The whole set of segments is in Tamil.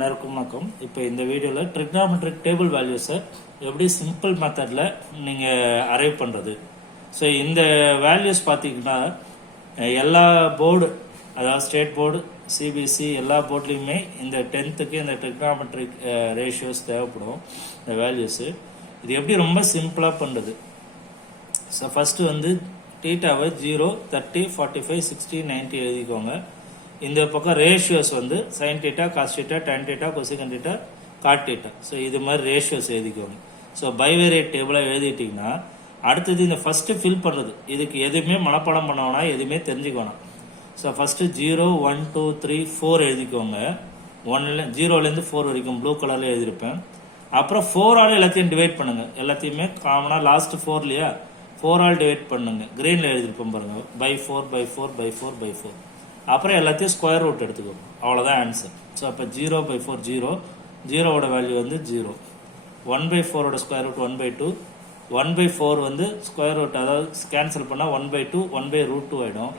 அனைவருக்கும் வணக்கம். இப்போ இந்த வீடியோவில் ட்ரிக்னாமெட்ரிக் டேபிள் வேல்யூஸை எப்படி சிம்பிள் மெத்தடில் நீங்கள் அரைவ் பண்ணுறது. ஸோ இந்த வேல்யூஸ் பார்த்தீங்கன்னா எல்லா போர்டு, அதாவது ஸ்டேட் போர்டு, சிபிஎஸ்சி எல்லா போர்ட்லேயுமே இந்த 10th இந்த ட்ரிக்னாமெட்ரிக் ரேஷியோஸ் தேவைப்படும். இந்த வேல்யூஸு இது எப்படி ரொம்ப சிம்பிளாக பண்ணுறது. ஸோ ஃபஸ்ட்டு வந்து டீட்டாவை 0, 30, 45, 60, 90 எழுதிக்கோங்க. இந்த பக்கம் ரேஷியோஸ் வந்து sine theta, cos theta, tan theta, cosecant theta, cot theta. So இது மாதிரி ரேஷியோஸ் எழுதிக்கோங்க. ஸோ பைவேரியேட் டேபிளாக எழுதிட்டிங்கன்னா அடுத்தது இந்த ஃபஸ்ட்டு ஃபில் பண்ணுறது. இதுக்கு எதுவுமே மனப்பாடம் பண்ணோன்னா எதுவுமே தெரிஞ்சுக்கணும். ஸோ ஃபஸ்ட்டு 0, 1, 2, 3, 4 எழுதிக்கோங்க. 0லேருந்து 4 வரைக்கும் ப்ளூ கலரில் எழுதியிருப்பேன். அப்புறம் 4ஆல் எல்லாத்தையும் டிவைட் பண்ணுங்க. எல்லாத்தையுமே காமனாக லாஸ்ட் 4 இல்லையா, 4ஆல் டிவைட் பண்ணுங்க. கிரீனில் எழுதியிருப்போம் பாருங்க, by 4, by 4, by 4, by 4. அப்புறம் எல்லாத்தையும் ஸ்கொயர் ரூட் எடுத்துக்கணும். அவ்வளோதான் ஆன்சர். ஸோ அப்போ 0/4 0, 0வோட வேல்யூ வந்து 0. 1/4ஓட ஸ்கொயர் ரூட் 1/2, 1/4 வந்து ஸ்கொயர் ரூட், அதாவது கேன்சல் பண்ணால் 1/2, 1/√2 ஆகிடும்.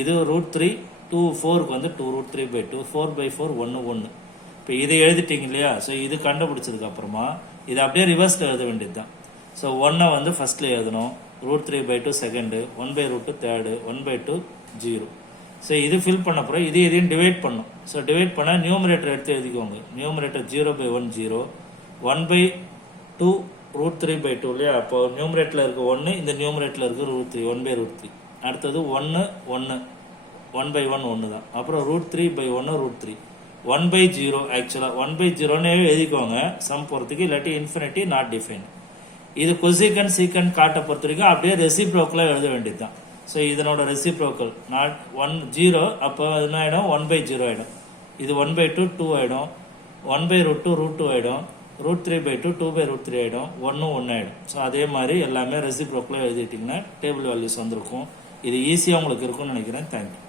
இது √3, 4க்கு வந்து 2√3/2, 4/4 1 1. இப்போ இதை எழுதிட்டீங்க இல்லையா. ஸோ இது கண்டுபிடிச்சதுக்கு அப்புறமா இதை அப்படியே ரிவர்ஸில் எழுத வேண்டியது தான். ஸோ 1 வந்து ஃபர்ஸ்ட்ல எழுதணும், √3/2 செகண்டு, 1/√2 தேர்டு, 1/2 0. ஸோ இது ஃபில் பண்ண அப்புறம் இதையும் டிவைட் பண்ணும். ஸோ டிவைட் பண்ணால் நியூமரேட்டர் எடுத்து எழுதிக்கோங்க. நியூமரேட்டர் 0/1 0, 1/2 √3/2 இல்லையா. அப்போ நியூமரேட்டில் இருக்க 1, இந்த நியூமரேட்டில் இருக்க √3, 1/√3. அடுத்தது 1 1, 1/1 1 தான். அப்புறம் √3/1 √3, 1/0. ஆக்சுவலாக 1/0ன்னு எழுதிக்கோங்க சம் போகிறதுக்கு, இல்லாட்டி இன்ஃபினிட்டி நாட் டிஃபைன். இது கொசிகன் சீக்கன் காட்டை பொறுத்த வரைக்கும் அப்படியே ரெசிப்ரோக்கலாக எழுத வேண்டியது தான். ஸோ இதனோட ரெசிப்ரோக்கல் நாட் 1 0, அப்போ என்ன ஆகிடும், 1/0 ஆகிடும். இது 1/2 2 ஆகிடும், 1/√2 √2 ஆகிடும், √3/2 2/√3 ஆகிடும், 1 1 ஆகிடும். ஸோ அதே மாதிரி எல்லாமே ரெசிப்ரோக்கலாக எழுதிட்டிங்கன்னா டேபிள் வேல்யூஸ் வந்திருக்கும். இது ஈஸியாக உங்களுக்கு இருக்கும்னு நினைக்கிறேன். தேங்க்யூ.